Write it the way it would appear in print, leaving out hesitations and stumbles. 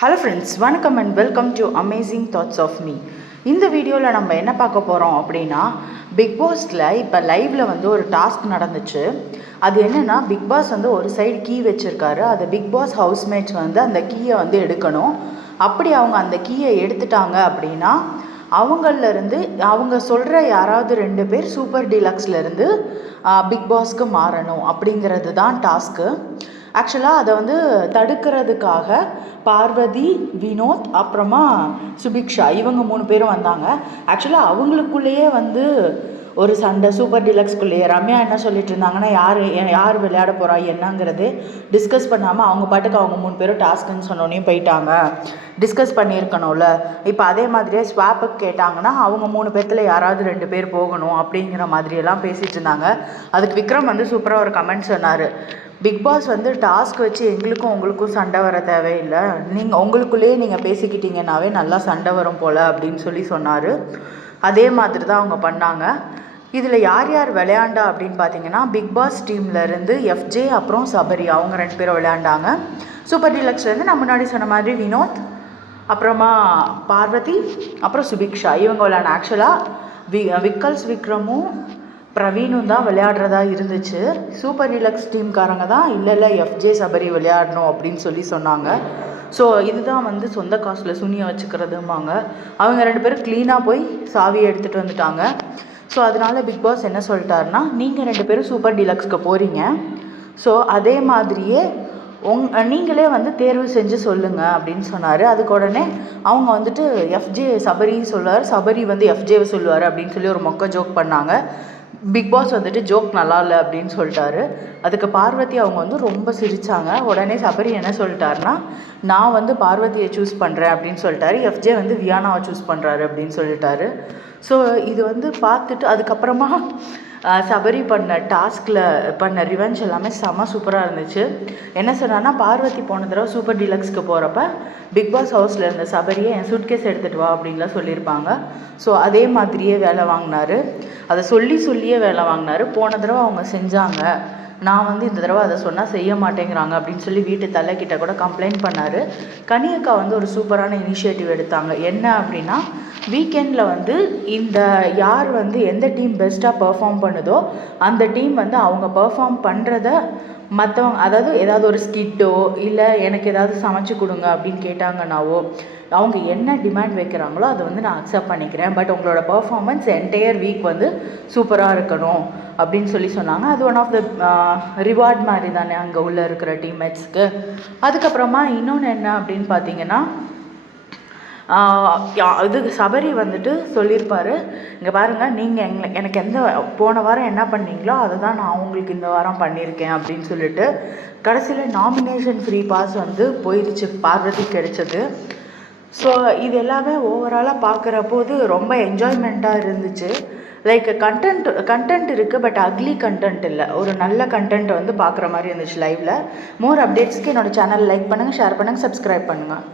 Hello friends, வணக்கம் and welcome to amazing thoughts of me. இந்த வீடியோவில் நம்ம என்ன பார்க்க போகிறோம் அப்படின்னா, பிக் பாஸில் இப்போ லைவில் வந்து ஒரு டாஸ்க் நடந்துச்சு. அது என்னென்னா, பிக் பாஸ் வந்து ஒரு சைடு கீ வச்சுருக்காரு. அது பிக் பாஸ் ஹவுஸ்மேட்ஸ் வந்து அந்த கீயை வந்து எடுக்கணும். அப்படி அவங்க அந்த கீயை எடுத்துட்டாங்க அப்படின்னா, அவங்கள்லேருந்து அவங்க சொல்கிற யாராவது 2 பேர் சூப்பர் டீலக்ஸ்லேருந்து பிக் பாஸ்க்கு மாறணும் அப்படிங்கிறது தான் டாஸ்க்கு. ஆக்சுவலாக அதை வந்து தடுக்கிறதுக்காக பார்வதி, வினோத், அப்புறமா சுபிக்ஷா இவங்க 3 பேரும் வந்தாங்க. ஆக்சுவலாக அவங்களுக்குள்ளேயே வந்து ஒரு சண்டை சூப்பர் டீலக்ஸ்குள்ளேயே. ரம்யா என்ன சொல்லிட்டு இருந்தாங்கன்னா, யார் விளையாட போகிறா என்னங்கிறது டிஸ்கஸ் பண்ணாமல் அவங்க பாட்டுக்கு அவங்க 3 பேரும் டாஸ்க்குன்னு சொன்னோன்னே போயிட்டாங்க. டிஸ்கஸ் பண்ணியிருக்கணும்ல. இப்போ அதே மாதிரியே ஸ்வாப்புக்கு கேட்டாங்கன்னா அவங்க 3 பேர்த்தில் யாராவது 2 பேர் போகணும் அப்படிங்கிற மாதிரியெல்லாம் பேசிகிட்டு இருந்தாங்க. அதுக்கு விக்ரம் வந்து சூப்பராக ஒரு கமெண்ட் சொன்னார். பிக் பாஸ் வந்து டாஸ்க் வச்சு எங்களுக்கும் உங்களுக்கும் சண்டை வர தேவையில்லை, நீங்கள் உங்களுக்குள்ளேயே நீங்கள் பேசிக்கிட்டீங்கன்னாவே நல்லா சண்டை வரும் போல் அப்படின்னு சொன்னார். அதே மாதிரி தான் அவங்க பண்ணாங்க. இதில் யார் யார் விளையாண்டா அப்படின்னு பார்த்தீங்கன்னா, பிக் பாஸ் டீம்லேருந்து எஃப்ஜே அப்புறம் சபரி அவங்க 2 பேரும் விளையாண்டாங்க. சூப்பர் டீலக்ஸ்லேருந்து நான் முன்னாடி சொன்ன மாதிரி வினோத், அப்புறமா பார்வதி, அப்புறம் சுபிக்ஷா இவங்க விளையாட. ஆக்சுவலாக விக்கல்ஸ் விக்ரமும் பிரவீனும் தான் விளையாடுறதா இருந்துச்சு. சூப்பர் டீலக்ஸ் டீம்காரங்க தான் இல்லை எஃப்ஜே சபரி விளையாடணும் அப்படின்னு சொன்னாங்க. ஸோ இதுதான் வந்து சொந்த காசில் சுனியை வச்சுக்கிறதுமாங்க. அவங்க 2 பேரும் க்ளீனாக போய் சாவியை எடுத்துகிட்டு வந்துட்டாங்க. ஸோ அதனால் பிக் பாஸ் என்ன சொல்லிட்டாருன்னா, நீங்கள் 2 பேரும் சூப்பர் டீலக்ஸ்க்கு போகிறீங்க. ஸோ அதே மாதிரியே நீங்களே வந்து தேர்வு செஞ்சு சொல்லுங்கள் அப்படின்னு சொன்னார். அதுக்கு உடனே அவங்க வந்துட்டு எஃப்ஜே சபரி சொல்லுவார், சபரி வந்து எஃப்ஜேவை சொல்லுவார் அப்படின்னு ஒரு மொக்க ஜோக் பண்ணாங்க. பிக் பாஸ் வந்துட்டு ஜோக் நல்லா இல்லை அப்படின்னு சொல்லிட்டாரு. அதுக்கு பார்வதி அவங்க வந்து ரொம்ப சிரித்தாங்க. உடனே சபரி என்ன சொல்லிட்டாருன்னா, நான் வந்து பார்வதியை சூஸ் பண்ணுறேன் அப்படின்னு சொல்லிட்டாரு. எஃப்ஜே வந்து வியானாவை சூஸ் பண்ணுறாரு அப்படின்னு சொல்லிட்டாரு. ஸோ இது வந்து பார்த்துட்டு அதுக்கப்புறமா சபரி பண்ண டாஸ்கில் பண்ண ரிவெஞ்ச் எல்லாமே செம சூப்பராக இருந்துச்சு. என்ன சொன்னான்னா, பார்வதி போன தடவை சூப்பர் டீலக்ஸ்க்கு போகிறப்ப பிக் பாஸ் ஹவுஸில் இருந்த சபரியை என் சூட்கேஸ் எடுத்துகிட்டு வா அப்படின்லாம் சொல்லியிருப்பாங்க. ஸோ அதே மாதிரியே வேலை வாங்கினார். அதை சொல்லியே வேலை வாங்கினார். போன தடவை அவங்க செஞ்சாங்க, நான் வந்து இந்த தடவை அதை சொன்னால் செய்ய மாட்டேங்கிறாங்க அப்படின்னு வீட்டு தலைக்கிட்ட கூட கம்ப்ளைண்ட் பண்ணார். கனியக்கா வந்து ஒரு சூப்பரான இனிஷியேட்டிவ் எடுத்தாங்க. என்ன அப்படின்னா, வீக்கெண்டில் வந்து இந்த யார் வந்து எந்த டீம் பெஸ்ட்டாக பெர்ஃபார்ம் பண்ணுதோ அந்த டீம் வந்து அவங்க பெர்ஃபார்ம் பண்ணுறத மற்றவங்க, அதாவது ஏதாவது ஒரு ஸ்கிட்டோ இல்லை எனக்கு ஏதாவது சமைச்சு கொடுங்க அப்படின்னு கேட்டாங்கன்னாவோ, அவங்க என்ன டிமாண்ட் வைக்கிறாங்களோ அதை வந்து நான் அக்செப்ட் பண்ணிக்கிறேன், பட் உங்களோட பர்ஃபார்மன்ஸ் என்டையர் வீக் வந்து சூப்பராக இருக்கணும் அப்படின்னு சொன்னாங்க. அது ஒன் ஆஃப் த ரிவார்ட் மாதிரி தானே அங்கே உள்ளே இருக்கிற டீம்மேட்ஸ்க்கு. அதுக்கப்புறமா இன்னொன்று என்ன அப்படின்னு பார்த்தீங்கன்னா, இது சபரி வந்துட்டு சொல்லியிருப்பார், இங்கே பாருங்கள், நீங்கள் எனக்கு போன வாரம் என்ன பண்ணீங்களோ அதை தான் நான் உங்களுக்கு இந்த வாரம் பண்ணியிருக்கேன் அப்படின்னு சொல்லிட்டு கடைசியில் நாமினேஷன் ஃப்ரீ பாஸ் வந்து போயிடுச்சு, பார்வதி கிடைச்சது. ஸோ இது எல்லாமே ஓவராலாக பார்க்குற போது ரொம்ப என்ஜாய்மெண்ட்டாக இருந்துச்சு. லைக் கண்டென்ட் இருக்குது, பட் அக்லி கண்டென்ட் இல்லை, ஒரு நல்ல கண்டென்ட் வந்து பார்க்குற மாதிரி இருந்துச்சு லைவில். மோர் அப்டேட்ஸ்க்கு என்னோடய சேனல் லைக் பண்ணுங்கள், ஷேர் பண்ணுங்கள், சப்ஸ்கிரைப் பண்ணுங்கள்.